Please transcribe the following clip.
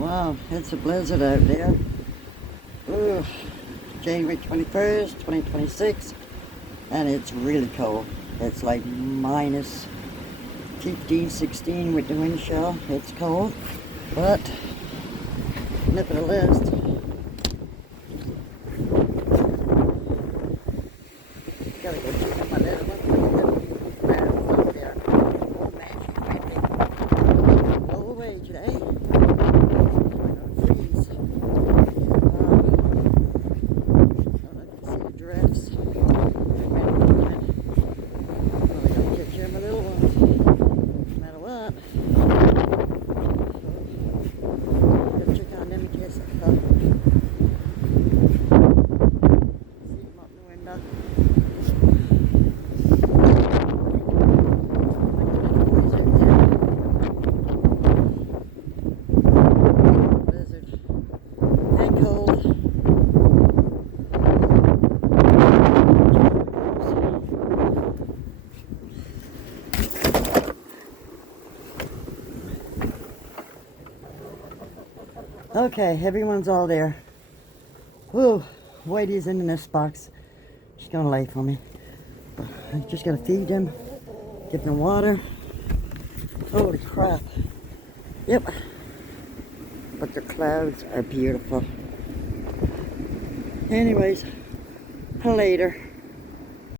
Wow, it's a blizzard out there. Ugh. January 21st, 2026, and it's really cold. It's like minus 15, 16 with the wind chill. It's cold, but nevertheless, gotta go check on my little one. Up there. Oh man, she's ready to go away today. Okay, everyone's all there. Whoa, Whitey's in the nest box. She's gonna lay for me. I just gotta feed them, give them water. Holy crap. Yep. But the clouds are beautiful. Anyways, later.